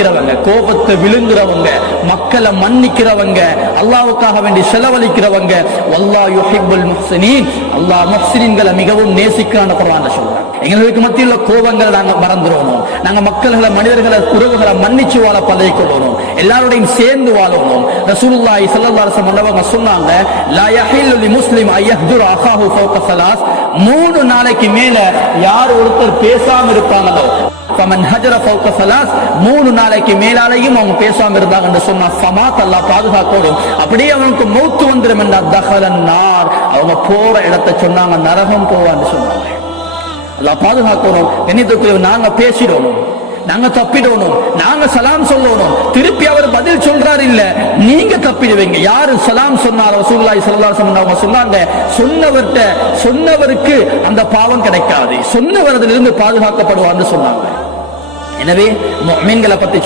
மன்னிக்கிறவங்க, கோபத்தை விழுங்குறவங்க, மக்களை மன்னிக்கிறவங்க, அல்லாஹ்வுக்காக வேண்டி செலவழிக்கிறவங்க. வல்லாஹு யுஹிப்புல் முஹ்சினீன், அல்லாஹ் முஹ்சினீன்களை மிகவும் நேசிக்கிறான்னு குர்ஆன்ல சொல்றாங்க. எங்களுக்கு மத்தியில் கோபங்களை நாங்க மறந்துடணும். நாங்க மக்களை, மனிதர்களை, உறவுகளை மன்னிச்சு வாழ பழகிக்கொள்ளணும். எல்லாரோடையும் சேர்ந்து வாழணும். ரசூலுல்லாஹி ஸல்லல்லாஹு அலைஹி வஸல்லம் சொன்னாங்க, லா யஹில்லு லிமுஸ்லிம் அய்யஹ்துர அஹாஹு ஃபௌக ஸலாஸ், 3 நாளைக்கு மேல யார் ஒருத்தர் பேசாம இருப்பாங்களோ, ஃபமன் ஹஜர ஃபௌக ஸலாஸ், 3 நாளைக்கு மேலாலையும் அவங்க பேசாம இருந்தாங்கன்னு சொன்னா ஃபமாத், அல்லாஹ் பாதுகாக்கணும். அப்படியே அவனுக்கு மௌத் வந்துரும் என்றா தஹலன் நார், அவங்க போற இடத்தை சொன்னாங்க நரகம் போவான்னு சொன்னாங்க. அல்லாஹ் பாதுகாக்கணும். கண்ணியத்துக்குரிய நாங்க பேசிடணும், நாங்க தப்பிடணும், நாங்க சலாம் சொல்லணும். திருப்பி அவர் பதில் சொல்றாரு இல்ல, நீங்க தப்பிடுவீங்க. யாரு சலாம் சொன்னார்? ரசூலுல்லாஹி ஸல்லல்லாஹு அலைஹி வஸல்லம் அவங்க சொன்னாங்க, சொன்னவருக்கு அந்த பாவம் கிடைக்காது, சொன்னவரிலிருந்து பாதுகாக்கப்படுவான்னு சொன்னாங்க. எனவே முஃமின்களை பத்தி